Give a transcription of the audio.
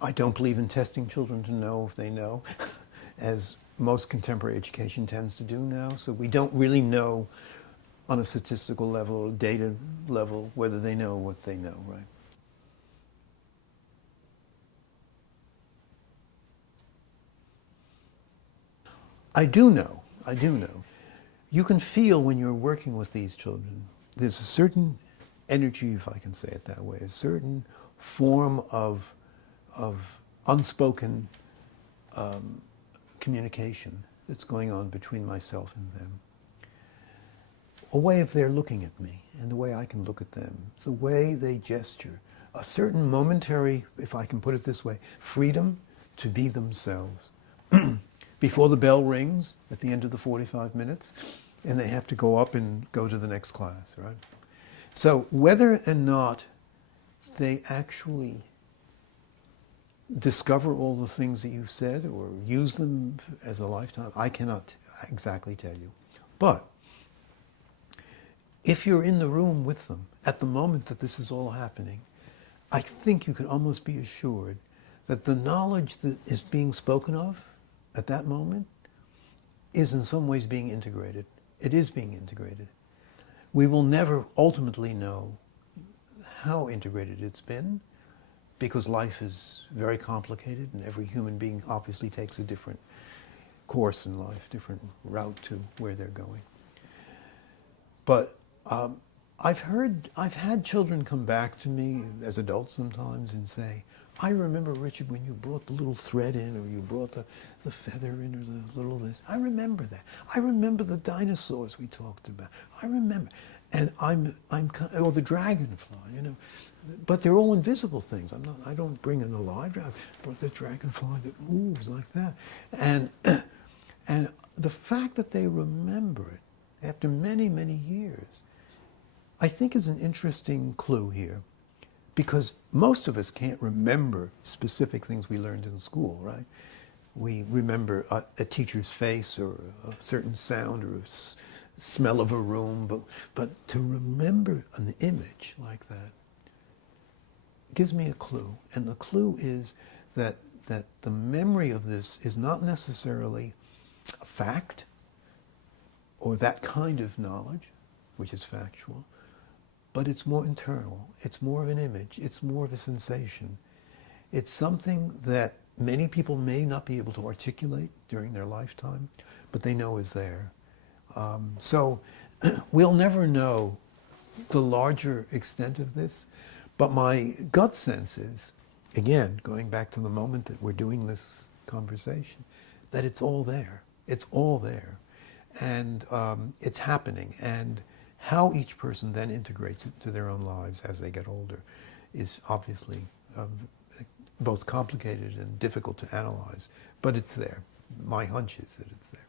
I don't believe in testing children to know if they know, as most contemporary education tends to do now. So we don't really know on a statistical level or data level whether they know what they know, right? I do know. I do know. You can feel when you're working with these children, there's a certain energy, if I can say it that way, a certain form of unspoken communication that's going on between myself and them. A way of their looking at me and the way I can look at them, the way they gesture, a certain momentary, if I can put it this way, freedom to be themselves. Before the bell rings at the end of the 45 minutes, and they have to go up and go to the next class, right? So whether or not they actually discover all the things that you said or use them as a lifetime, I cannot exactly tell you. But if you're in the room with them at the moment that this is all happening, I think you can almost be assured that the knowledge that is being spoken of at that moment is in some ways being integrated. It is being integrated. We will never ultimately know how integrated it's been, because life is very complicated and every human being obviously takes a different course in life, different route to where they're going. But I've had children come back to me as adults sometimes and say, I remember, Richard, when you brought the little thread in, or you brought the feather in, or the little this. I remember that. I remember the dinosaurs we talked about. I remember. And or the dragonfly, you know. But they're all invisible things. I don't bring an alive dragon, but the dragonfly that moves like that. And the fact that they remember it after many, many years, I think is an interesting clue here. Because most of us can't remember specific things we learned in school, right? We remember a teacher's face or a certain sound or a smell of a room, but to remember an image like that gives me a clue. And the clue is that the memory of this is not necessarily a fact or that kind of knowledge, which is factual, but it's more internal. It's more of an image. It's more of a sensation. It's something that many people may not be able to articulate during their lifetime, but they know is there. So we'll never know the larger extent of this, but my gut sense is, again, going back to the moment that we're doing this conversation, that it's all there. It's all there. And it's happening. And how each person then integrates it to their own lives as they get older is obviously both complicated and difficult to analyze, but it's there. My hunch is that it's there.